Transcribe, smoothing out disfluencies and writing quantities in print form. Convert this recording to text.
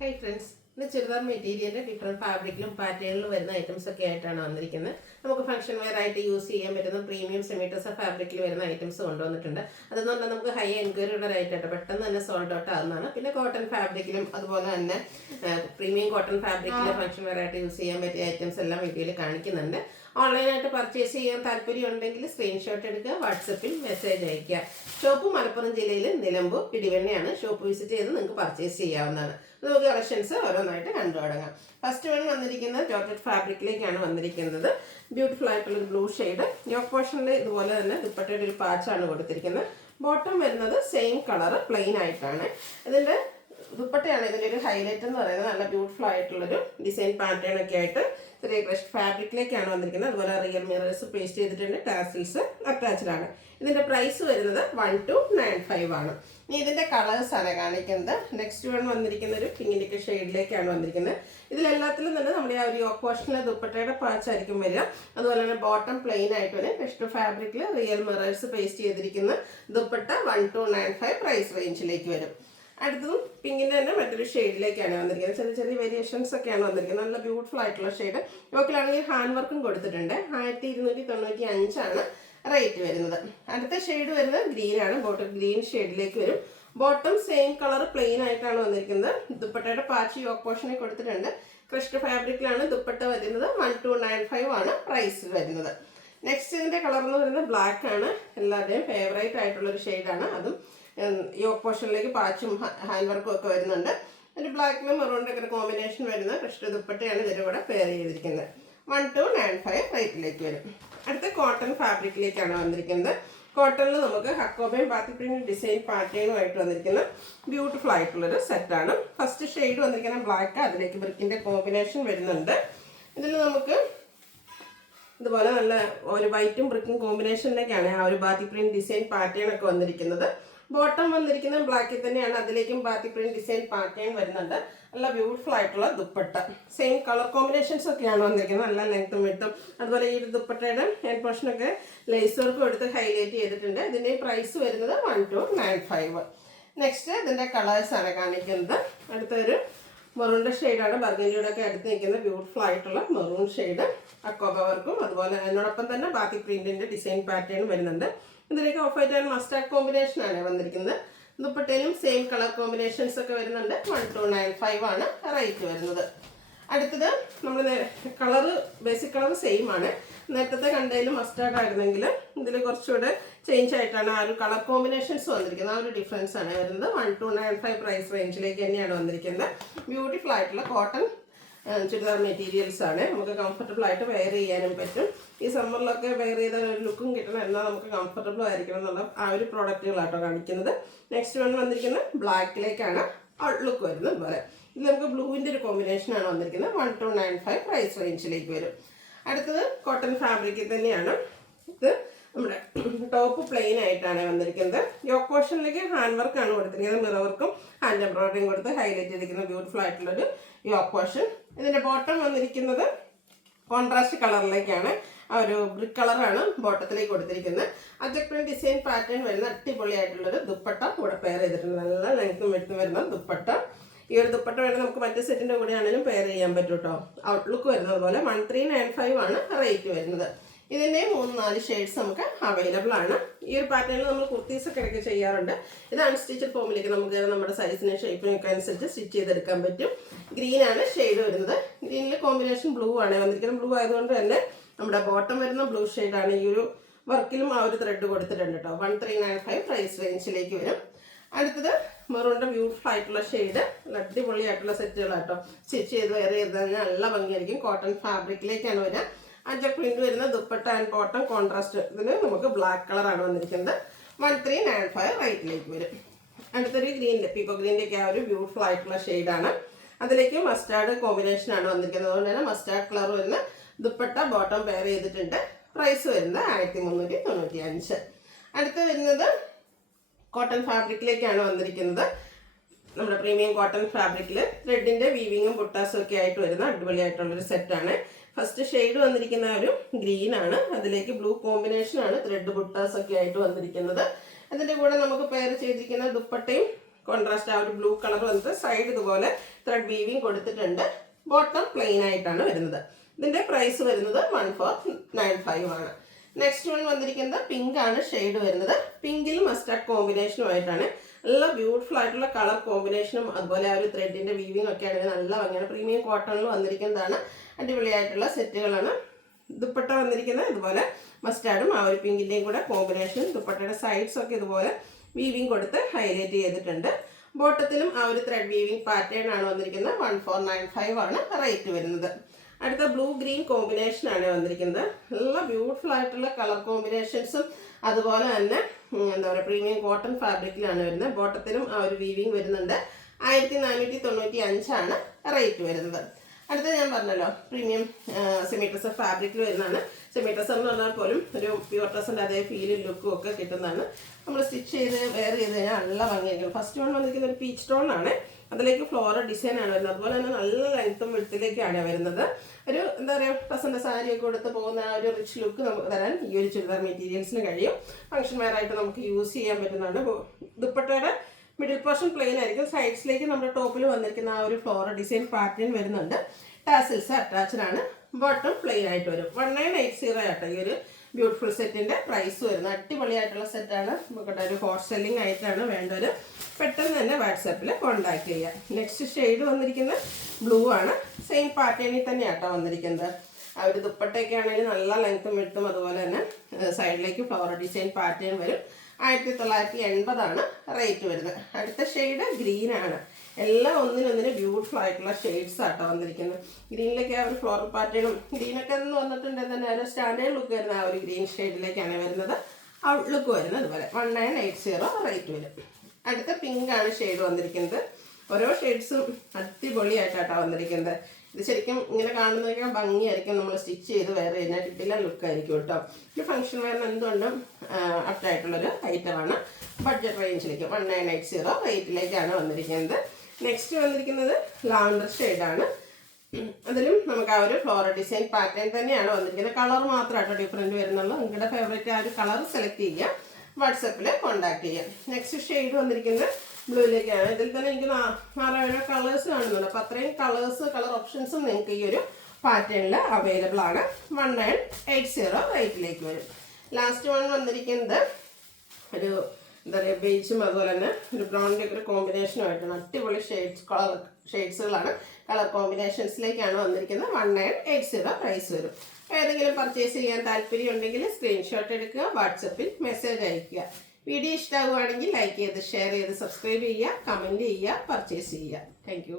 Hi friends, ഇന്ന് ചുരിദാർ മെറ്റീരിയലിന്റെ different ഫാബ്രിക്കിലും പാറ്റേണിലും വരുന്ന ഐറ്റംസ് ഒക്കെ ആയിട്ടാണ് വന്നിരിക്കുന്നത്. നമുക്ക് ഫംഗ്ഷൻ വെയർ ആയിട്ട് യൂസ് ചെയ്യാൻ പറ്റുന്ന പ്രീമിയം സെമിറ്റോസ ഫാബ്രിക്കിൽ വരുന്ന ഐറ്റംസ് കൊണ്ടുവന്നിട്ടുണ്ട്. അതെന്ന് പറഞ്ഞാൽ നമുക്ക് ഹൈ എൻക്വയറി ഉള്ള ആയിട്ടാണ് പെട്ടെന്ന് തന്നെ സോൾഡ് ഔട്ട് ആകുന്നതാണ്. പിന്നെ കോട്ടൺ ഫാബ്രിക്കിലും അതുപോലെ തന്നെ പ്രീമിയം കോട്ടൺ ഫാബ്രിക്കിൽ ഫംഗ്ഷൻ വെയർ ആയിട്ട് യൂസ് ചെയ്യാൻ പറ്റിയ ഐറ്റംസ് എല്ലാം വീഡിയോയിൽ കാണിക്കുന്നുണ്ട്. ഓൺലൈനായിട്ട് പർച്ചേസ് ചെയ്യാൻ താല്പര്യം ഉണ്ടെങ്കിൽ സ്ക്രീൻഷോട്ട് എടുക്കുക, വാട്സപ്പിൽ മെസ്സേജ് അയയ്ക്കുക. ഷോപ്പ് മലപ്പുറം ജില്ലയിൽ നിലമ്പൂർ ഇടിവെണ്ണയാണ്. ഷോപ്പ് വിസിറ്റ് ചെയ്ത് നിങ്ങൾക്ക് പർച്ചേസ് ചെയ്യാവുന്നതാണ്. നമുക്ക് കളക്ഷൻസ് ഓരോന്നായിട്ട് കണ്ടു തുടങ്ങാം. ഫസ്റ്റ് വൺ വന്നിരിക്കുന്നത് ജോർജറ്റ് ഫാബ്രിക്കിലേക്കാണ് വന്നിരിക്കുന്നത്. ബ്യൂട്ടിഫുൾ ആയിട്ടുള്ള ഒരു ബ്ലൂ ഷെയ്ഡ്. യോക്ക് പോർഷനിൽ ഇതുപോലെ തന്നെ ദുപ്പട്ടയുടെ ഒരു പാച്ചാണ് കൊടുത്തിരിക്കുന്നത്. ബോട്ടം വരുന്നത് സെയിം കളർ പ്ലെയിൻ ആയിട്ടാണ്. ഇതിൻ്റെ ദുപ്പട്ടയാണ് ഇതിൻ്റെ ഒരു ഹൈലൈറ്റ് എന്ന് പറയുന്നത്. നല്ല ബ്യൂട്ടിഫുൾ ആയിട്ടുള്ളൊരു ഡിസൈൻ പാറ്റേൺ ഒക്കെ ആയിട്ട് ചെറിയ ക്രഷ് ഫാബ്രിക്കിലേക്കാണ് വന്നിരിക്കുന്നത്. അതുപോലെ റിയൽ മിറേഴ്സ് പേസ്റ്റ് ചെയ്തിട്ടുണ്ട്. ടാസിൽസ് അറ്റാച്ച്ഡ് ആണ്. ഇതിൻ്റെ പ്രൈസ് വരുന്നത് 1295 ആണ്. ഇനി ഇതിൻ്റെ കളേഴ്സാണ് കാണിക്കുന്നത്. നെക്സ്റ്റ് വൺ വന്നിരിക്കുന്ന ഒരു പിങ്കിൻ്റെ ഷെയ്ഡിലേക്കാണ് വന്നിരിക്കുന്നത്. ഇതിലെല്ലാത്തിലും തന്നെ നമ്മുടെ ആ ഒരു യോക്ക് പോർഷനിലെ ദുപ്പട്ടയുടെ പാച്ചായിരിക്കും വരിക. അതുപോലെ തന്നെ ബോട്ടം പ്ലെയിൻ ആയിട്ട് വരും. ക്രഷ്ഡ് ഫാബ്രിക്കിൽ റിയൽ മിറേഴ്സ് പേസ്റ്റ് ചെയ്തിരിക്കുന്ന ദുപ്പട്ട 1295 പ്രൈസ് റേഞ്ചിലേക്ക് വരും. അടുത്തതും പിങ്കിൻ്റെ തന്നെ മറ്റൊരു ഷെയ്ഡിലേക്കാണ് വന്നിരിക്കുന്നത്. ചെറിയ ചെറിയ വേരിയേഷൻസ് ഒക്കെയാണ് വന്നിരിക്കുന്നത്. നല്ല ബ്യൂട്ടിഫുൾ ആയിട്ടുള്ള ഷെയ്ഡ്. യോക്കിലാണെങ്കിൽ ഹാൻഡ് വർക്കും കൊടുത്തിട്ടുണ്ട്. 1295 റേറ്റ് വരുന്നത്. അടുത്ത ഷെയ്ഡ് വരുന്നത് ഗ്രീൻ ആണ്. ബോട്ടം ഗ്രീൻ ഷെയ്ഡിലേക്ക് വരും. ബോട്ടം സെയിം കളർ പ്ലെയിൻ ആയിട്ടാണ് വന്നിരിക്കുന്നത്. ദുപ്പട്ടയുടെ പാച്ച് യോക്ക് പോർഷനിൽ കൊടുത്തിട്ടുണ്ട്. ക്രഷ്ഡ് ഫാബ്രിക്കിലാണ് ദുപ്പട്ട വരുന്നത്. 1295 ആണ് പ്രൈസ് വരുന്നത്. നെക്സ്റ്റ് ഇതിൻ്റെ കളർ എന്ന് പറയുന്നത് ബ്ലാക്ക് ആണ്. എല്ലാവരുടെയും ഫേവറേറ്റ് ആയിട്ടുള്ളൊരു ഷെയ്ഡാണ്. അതും യോക്ക് പോർഷനിലേക്ക് പാച്ചും ഹാൻഡ് വർക്കും ഒക്കെ വരുന്നുണ്ട്. ഒരു ബ്ലാക്കിലും മെറൂണിൻ്റെ ഒക്കെ കോമ്പിനേഷൻ വരുന്ന ക്രഷ്ഡ് ദുപ്പട്ടയാണ് ഇതിൻ്റെ കൂടെ പെയർ ചെയ്തിരിക്കുന്നത്. 1295 റേറ്റിലേക്ക് വരും. അടുത്ത കോട്ടൺ ഫാബ്രിക്കിലേക്കാണ് വന്നിരിക്കുന്നത്. കോട്ടണിൽ നമുക്ക് ഹക്കോബയും ബാത്തി പ്രിന്റ് ഡിസൈൻ പാറ്റേണുമായിട്ട് വന്നിരിക്കുന്ന ബ്യൂട്ടിഫുൾ ആയിട്ടുള്ളൊരു സെറ്റാണ്. ഫസ്റ്റ് ഷെയ്ഡ് വന്നിരിക്കുന്ന ബ്ലാക്ക്, അതിലേക്ക് ബ്രിക്കിൻ്റെ കോമ്പിനേഷൻ വരുന്നുണ്ട്. ഇതിൽ നമുക്ക് ഇതുപോലെ നല്ല ഒരു വൈറ്റും ബ്രിക്കും കോമ്പിനേഷനിലേക്കാണ് ആ ഒരു ബാത്തി പ്രിന്റ് ഡിസൈൻ പാറ്റേൺ ഒക്കെ വന്നിരിക്കുന്നത്. ബോട്ടം വന്നിരിക്കുന്നത് ബ്ലാക്കിൽ തന്നെയാണ്. അതിലേക്കും ബാത്തി പ്രിന്റ് ഡിസൈൻ പാറ്റേൺ വരുന്നുണ്ട്. നല്ല ബ്യൂട്ടിഫുൾ ആയിട്ടുള്ള ദുപ്പട്ട. സെയിം കളർ കോമ്പിനേഷൻസ് ഒക്കെയാണ് വന്നിരിക്കുന്നത്. നല്ല ലെങ്ത്തും വിട്ടും. അതുപോലെ ഈ ദുപ്പട്ടയുടെ ഹാൻഡ് പോർഷനൊക്കെ ലേസ് വർക്കും എടുത്ത് ഹൈലൈറ്റ് ചെയ്തിട്ടുണ്ട്. ഇതിൻ്റെ പ്രൈസ് വരുന്നത് 1295. നെക്സ്റ്റ് ഇതിൻ്റെ കളേഴ്സാണ് കാണിക്കുന്നത്. അടുത്തൊരു മെറൂണിൻ്റെ ഷെയ്ഡാണ്. ബർഗൻഡിയുടെ ഒക്കെ അടുത്ത് നിൽക്കുന്ന ബ്യൂട്ടിഫുൾ ആയിട്ടുള്ള മെറൂൺ ഷെയ്ഡ്. അക്കോബ വർക്കും അതുപോലെ അതിനോടൊപ്പം തന്നെ ബാത്തി പ്രിന്റിൻ്റെ ഡിസൈൻ പാറ്റേൺ വരുന്നുണ്ട്. ഇതിലേക്ക് ഓഫ് വൈറ്റ് ആൻഡ് മസ്റ്റാർഡ് കോമ്പിനേഷനാണ് വന്നിരിക്കുന്നത്. ദുപ്പട്ടയിലും സെയിം കളർ കോമ്പിനേഷൻസ് ഒക്കെ വരുന്നുണ്ട്. 1295 ആണ് റേറ്റ് വരുന്നത്. അടുത്തത് നമ്മൾ കളറ് ബേസിക് കളർ സെയിം ആണ്. നേരത്തെ കണ്ടതിലും മസ്റ്റാർഡ് ആയിരുന്നെങ്കിൽ ഇതിൽ കുറച്ചുകൂടെ ചേഞ്ച് ആയിട്ടാണ് ആ ഒരു കളർ കോമ്പിനേഷൻസ് വന്നിരിക്കുന്നത്. ആ ഒരു ഡിഫറൻസ് ആണ് വരുന്നത്. 1295 പ്രൈസ് റേഞ്ചിലേക്ക് തന്നെയാണ് വന്നിരിക്കുന്നത്. ബ്യൂട്ടിഫുൾ ആയിട്ടുള്ള കോട്ടൺ ചുരിദാർ മെറ്റീരിയൽസ് ആണ്. നമുക്ക് കംഫർട്ടബിൾ ആയിട്ട് വെയർ ചെയ്യാനും പറ്റും. ഈ സമ്മറിലൊക്കെ വെയർ ചെയ്ത ഒരു ലുക്കും കിട്ടണം, എന്നാൽ നമുക്ക് കംഫർട്ടബിൾ ആയിരിക്കണം എന്നുള്ള ആ ഒരു പ്രോഡക്റ്റുകളാട്ടോ കാണിക്കുന്നത്. നെക്സ്റ്റ് വൺ വന്നിരിക്കുന്നത് ബ്ലാക്കിലേക്കാണ് ഔട്ട്ലുക്ക് വരുന്നത്. അതുപോലെ ഇത് നമുക്ക് ബ്ലൂവിൻ്റെ ഒരു കോമ്പിനേഷനാണ് വന്നിരിക്കുന്നത്. 1295 പ്രൈസ് റേഞ്ചിലേക്ക് വരും. അടുത്തത് കോട്ടൺ ഫാബ്രിക്കിൽ തന്നെയാണ്. ഇത് നമ്മുടെ ടോപ്പ് പ്ലെയിൻ ആയിട്ടാണ് വന്നിരിക്കുന്നത്. യോക്ക് പോർഷനിലേക്ക് ഹാൻഡ് വർക്കാണ് കൊടുത്തിരിക്കുന്നത്. മിറർ വർക്കും ഹാൻഡ് എംബ്രോയിഡറിയും കൊടുത്ത് ഹൈലൈറ്റ് ചെയ്തിരിക്കുന്ന ബ്യൂട്ടിഫുൾ ആയിട്ടുള്ളൊരു യോക്ക് പോർഷൻ. ഇതിൻ്റെ ബോട്ടം വന്നിരിക്കുന്നത് കോൺട്രാസ്റ്റ് കളറിലേക്കാണ്. ആ ഒരു ബ്രിക്ക് കളറാണ് ബോട്ടത്തിലേക്ക് കൊടുത്തിരിക്കുന്നത്. അജക് പ്രിന്റ് ഡിസൈൻ പാറ്റേൺ വരുന്ന അടിപൊളിയായിട്ടുള്ളൊരു ദുപ്പട്ട കൂടെ പെയർ ചെയ്തിട്ടുണ്ട്. നല്ല ലെങ്ത്തും വെട്ടും വരുന്ന ദുപ്പട്ട. ഈ ഒരു ദുപ്പട്ട വേണമെങ്കിൽ നമുക്ക് മറ്റു സെറ്റിൻ്റെ കൂടെ ആണെങ്കിലും പെയർ ചെയ്യാൻ പറ്റും കേട്ടോ. ഔട്ട്ലുക്ക് വരുന്നത് പോലെ 1395 ആണ് റേറ്റ് വരുന്നത്. ഇതിൻ്റെ 3-4 ഷെയ്ഡ്സ് നമുക്ക് അവൈലബിൾ ആണ്. ഈ ഒരു പാറ്റേണിൽ നമ്മൾ കുർത്തീസൊക്കെ ഇടയ്ക്ക് ചെയ്യാറുണ്ട്. ഇത് അൺസ്റ്റിച്ചഡ് ഫോമിലേക്ക് നമുക്ക് നമ്മുടെ സൈസിനും ഷേപ്പിനും ഒക്കെ അനുസരിച്ച് സ്റ്റിച്ച് ചെയ്തെടുക്കാൻ പറ്റും. ഗ്രീനാണ് ഷെയ്ഡ് വരുന്നത്. ഗ്രീനിൽ കോമ്പിനേഷൻ ബ്ലൂ ആണ് വന്നിരിക്കുന്നത്. ബ്ലൂ ആയതുകൊണ്ട് തന്നെ നമ്മുടെ ബോട്ടം വരുന്ന ബ്ലൂ ഷെയ്ഡാണ്. ഈ ഒരു വർക്കിലും ആ ഒരു ത്രെഡ് കൊടുത്തിട്ടുണ്ട് കേട്ടോ. 1395 പ്രൈസ് റേഞ്ചിലേക്ക് വരും. അടുത്തത് മെറൂണിൻ്റെ ബ്യൂട്ടിഫുൾ ആയിട്ടുള്ള ഷെയ്ഡ്. അടിപൊളിയായിട്ടുള്ള സെറ്റുകളാട്ടോ. സ്റ്റിച്ച് ചെയ്ത് വെയർ ചെയ്ത് കഴിഞ്ഞാൽ നല്ല ഭംഗിയായിരിക്കും. കോട്ടൺ ഫാബ്രിക്കിലേക്കാണ് വരിക. അജക് പ്രിന്റ് വരുന്ന ദുപ്പട്ട ആൻഡ് ബോട്ടം കോൺട്രാസ്റ്റ്. ഇതിന് നമുക്ക് ബ്ലാക്ക് കളറാണ് വന്നിരിക്കുന്നത്. 1395 റേറ്റിലേക്ക് വരും. അടുത്തൊരു ഗ്രീൻ്റെ പീക്കോ ഗ്രീൻ്റെ ഒക്കെ ആ ഒരു ബ്യൂട്ടിഫുൾ ആയിട്ടുള്ള ഷെയ്ഡാണ്. അതിലേക്ക് മസ്റ്റാർഡ് കോമ്പിനേഷനാണ് വന്നിരിക്കുന്നത്. അതുകൊണ്ട് തന്നെ മസ്റ്റാർഡ് കളർ വരുന്ന ദുപ്പട്ട ബോട്ടം പെയർ ചെയ്തിട്ടുണ്ട്. പ്രൈസ് വരുന്നത് 1395. അടുത്ത് വരുന്നത് കോട്ടൺ ഫാബ്രിക്കിലേക്കാണ് വന്നിരിക്കുന്നത്. നമ്മുടെ പ്രീമിയം കോട്ടൺ ഫാബ്രിക്കിൽ ത്രെഡിൻ്റെ വീവിങ്ങും ബുട്ടാസും ഒക്കെ ആയിട്ട് വരുന്ന അടിപൊളിയായിട്ടുള്ളൊരു സെറ്റാണ്. ഫസ്റ്റ് ഷെയ്ഡ് വന്നിരിക്കുന്ന ഒരു ഗ്രീൻ ആണ്. അതിലേക്ക് ബ്ലൂ കോമ്പിനേഷനാണ് ത്രെഡ് ബുട്ടാസ് ഒക്കെ ആയിട്ട് വന്നിരിക്കുന്നത്. അതിൻ്റെ കൂടെ നമുക്ക് പെയർ ചെയ്തിരിക്കുന്ന ദുപ്പട്ടയും കോൺട്രാസ്റ്റ് ആ ഒരു ബ്ലൂ കളർ വന്നിട്ട് സൈഡ് ഇതുപോലെ ത്രെഡ് വീവിങ് കൊടുത്തിട്ടുണ്ട്. ബോട്ടം പ്ലെയിൻ ആയിട്ടാണ് വരുന്നത്. ഇതിൻ്റെ പ്രൈസ് വരുന്നത് 1495 ആണ്. നെക്സ്റ്റ് വൺ വന്നിരിക്കുന്നത് പിങ്ക് ആണ് ഷെയ്ഡ് വരുന്നത്. പിങ്കിൽ മസ്റ്റാർഡ് കോമ്പിനേഷനുമായിട്ടാണ്. നല്ല ബ്യൂട്ടിഫുൾ ആയിട്ടുള്ള കളർ കോമ്പിനേഷനും അതുപോലെ ആ ഒരു ത്രെഡിൻ്റെ വീവിങ് ഒക്കെ ആണെങ്കിൽ നല്ല ഭംഗിയാണ്. പ്രീമിയം കോട്ടണിൽ വന്നിരിക്കുന്നതാണ്. അടിപൊളിയായിട്ടുള്ള സെറ്റുകളാണ്. ദുപ്പട്ട വന്നിരിക്കുന്നത് ഇതുപോലെ മസ്റ്റാർഡും ആ ഒരു പിങ്കിൻ്റെയും കൂടെ കോമ്പിനേഷൻ. ദുപ്പട്ടയുടെ സൈഡ്സ് ഒക്കെ ഇതുപോലെ വീവിങ് കൊടുത്ത് ഹൈലൈറ്റ് ചെയ്തിട്ടുണ്ട്. ബോട്ടത്തിലും ആ ഒരു ത്രെഡ് വീവിങ് പാറ്റേൺ ആണ് വന്നിരിക്കുന്നത്. 1495 ആണ് റേറ്റ് വരുന്നത്. അടുത്ത ബ്ലൂ ഗ്രീൻ കോമ്പിനേഷൻ ആണ് വന്നിരിക്കുന്നത്. നല്ല ബ്യൂട്ടിഫുൾ ആയിട്ടുള്ള കളർ കോമ്പിനേഷൻസും അതുപോലെ തന്നെ എന്താ പറയുക പ്രീമിയം കോട്ടൺ ഫാബ്രിക്കിലാണ് വരുന്നത്. ബോട്ടത്തിലും ആ ഒരു വീവിങ് വരുന്നുണ്ട്. 1495 ആണ് റേറ്റ് വരുന്നത്. അടുത്ത ഞാൻ പറഞ്ഞല്ലോ പ്രീമിയം സെമി ടസർ ഫാബ്രിക്കിൽ വരുന്നതാണ്. സെമി ടസർ എന്ന് പറഞ്ഞാൽ പോലും ഒരു പ്യുവർ ടസറിൻ്റെ അതേ ഫീലും ലുക്കും ഒക്കെ കിട്ടുന്നതാണ്. നമ്മൾ സ്റ്റിച്ച് ചെയ്ത് വെയർ ചെയ്ത് കഴിഞ്ഞാൽ നല്ല ഭംഗിയായിരിക്കും. ഫസ്റ്റ് വൺ വന്നിരിക്കുന്ന ഒരു പീച്ച് ടോൺ ആണ്. അതിലേക്ക് ഫ്ലോറൽ ഡിസൈൻ ആണ് വരുന്നത്. അതുപോലെ തന്നെ നല്ല ലെങ്ത്തും വിഡ്ത്തിലേക്കാണ് വരുന്നത്. ഒരു എന്താ പറയുക ടസറിൻ്റെ സാരിയൊക്കെ കൊടുത്ത് പോകുന്ന ആ ഒരു റിച്ച് ലുക്ക് നമുക്ക് തരാൻ ഈ ഒരു ചുരിദാർ മെറ്റീരിയൽസിന് കഴിയും. ഫംഗ്ഷൻ വെയർ ആയിട്ട് നമുക്ക് യൂസ് ചെയ്യാൻ പറ്റുന്നതാണ്. ദുപ്പട്ടയുടെ മിഡിൽ പോർഷൻ പ്ലെയിൻ ആയിരിക്കും. സൈഡ്സിലേക്ക് നമ്മുടെ ടോപ്പിൽ വന്നിരിക്കുന്ന ആ ഒരു ഫ്ലോറൽ ഡിസൈൻ പാറ്റേൺ വരുന്നുണ്ട്. ടാസിൽസ് അറ്റാച്ച്ഡ് ആണ്. ബോട്ടം പ്ലെയിൻ ആയിട്ട് വരും. 1980 ആട്ടോ ഈ ഒരു ബ്യൂട്ടിഫുൾ സെറ്റിൻ്റെ പ്രൈസ് വരുന്നത്. അടിപൊളിയായിട്ടുള്ള സെറ്റാണ്. നമുക്കിവിടെ ഒരു ഹോട്ട് സെല്ലിംഗ് ആയിട്ടാണ് വേണ്ടത്. പെട്ടെന്ന് തന്നെ വാട്സാപ്പിൽ കോൺടാക്ട് ചെയ്യാം. നെക്സ്റ്റ് ഷെയ്ഡ് വന്നിരിക്കുന്നത് ബ്ലൂ ആണ്. സെയിം പാറ്റേണിൽ തന്നെയാട്ടോ വന്നിരിക്കുന്നത്. ആ ഒരു ദുപ്പട്ടയൊക്കെ ആണെങ്കിൽ നല്ല ലെങ്ത്തും വിഡ്ത്തും അതുപോലെ തന്നെ സൈഡിലേക്ക് ഫ്ലവർ ഡിസൈൻ പാറ്റേൺ വരും. 1980 ആണ് റേറ്റ് വരുന്നത്. അടുത്ത ഷെയ്ഡ് ഗ്രീൻ ആണ്. എല്ലാം ഒന്നിനൊന്നിന് ബ്യൂട്ടിഫുൾ ആയിട്ടുള്ള ഷെയ്ഡ്സ് ആട്ടോ വന്നിരിക്കുന്നത്. ഗ്രീനിലേക്ക് ആ ഒരു ഫ്ലോറൽ പാറ്റേണും ഗ്രീനൊക്കെ എന്ന് വന്നിട്ടുണ്ടെങ്കിൽ തന്നെ ഒരു സ്റ്റാൻഡേർഡ് ലുക്ക് വരുന്ന ആ ഒരു ഗ്രീൻ ഷെയ്ഡിലേക്കാണ് വരുന്നത്. ഔട്ട് ലുക്ക് വരുന്നത് അതുപോലെ 1980 റേറ്റ് വരും. അടുത്ത പിങ്ക് ആണ് ഷെയ്ഡ് വന്നിരിക്കുന്നത്. ഓരോ ഷെയ്ഡ്സും അടിപൊളിയായിട്ടാട്ടോ വന്നിരിക്കുന്നത്. ഇത് ശരിക്കും ഇങ്ങനെ കാണുന്നതൊക്കെ ഭംഗിയായിരിക്കും. നമ്മൾ സ്റ്റിച്ച് ചെയ്ത് വെയർ കഴിഞ്ഞാൽ കിട്ടില്ല ലുക്കായിരിക്കും കേട്ടോ. ഒരു ഫംഗ്ഷൻ വെയറിന് എന്തുകൊണ്ടും അപ്റ്റായിട്ടുള്ളൊരു ഐറ്റമാണ്. ബഡ്ജറ്റ് റേഞ്ചിലേക്ക് 1980 റേറ്റിലേക്കാണ് വന്നിരിക്കുന്നത്. നെക്സ്റ്റ് വന്നിരിക്കുന്നത് ലാവൻഡർ ഷെയ്ഡാണ്. അതിലും നമുക്ക് ആ ഒരു ഫ്ലോറൽ ഡിസൈൻ പാറ്റേൺ തന്നെയാണ് വന്നിരിക്കുന്നത്. കളർ മാത്രമായിട്ടോ ഡിഫറൻറ്റ് വരുന്നുള്ളൂ. നിങ്ങളുടെ ഫേവറേറ്റ് ആ ഒരു കളർ സെലക്ട് ചെയ്യുക. വാട്സപ്പിൽ കോൺടാക്ട് ചെയ്യാം. നെക്സ്റ്റ് ഷെയ്ഡ് വന്നിരിക്കുന്നത് ബ്ലൂയിലേക്കാണ്. ഇതിൽ തന്നെ എനിക്ക് 6-7 കളേഴ്സ് കാണുന്നുണ്ട്. അപ്പോൾ അത്രയും കളർ ഓപ്ഷൻസും നിങ്ങൾക്ക് ഈ ഒരു പാറ്റേണിൽ അവൈലബിൾ ആണ്. 1980 റേറ്റിലേക്ക് വരും. ലാസ്റ്റ് വൺ വന്നിരിക്കുന്നത് ഒരു എന്താ പറയുക ബേജും അതുപോലെ തന്നെ ഒരു ബ്രൗണിൻ്റെ ഒക്കെ ഒരു കോമ്പിനേഷനുമായിട്ടാണ്. അടിപൊളി ഷെയ്ഡ്സുകളാണ്. കളർ കോമ്പിനേഷൻസിലേക്കാണ് വന്നിരിക്കുന്നത്. 1980 പ്രൈസ് വരും. ഏതെങ്കിലും പർച്ചേസ് ചെയ്യാൻ താല്പര്യം ഉണ്ടെങ്കിൽ സ്ക്രീൻഷോട്ട് എടുക്കുക. വാട്സപ്പിൽ മെസ്സേജ് അയയ്ക്കുക. വീഡിയോ ഇഷ്ടമാകുകയാണെങ്കിൽ ലൈക്ക് ചെയ്ത് ഷെയർ ചെയ്ത് സബ്സ്ക്രൈബ് ചെയ്യുക, കമൻറ്റ് ചെയ്യുക, പർച്ചേസ് ചെയ്യുക. താങ്ക്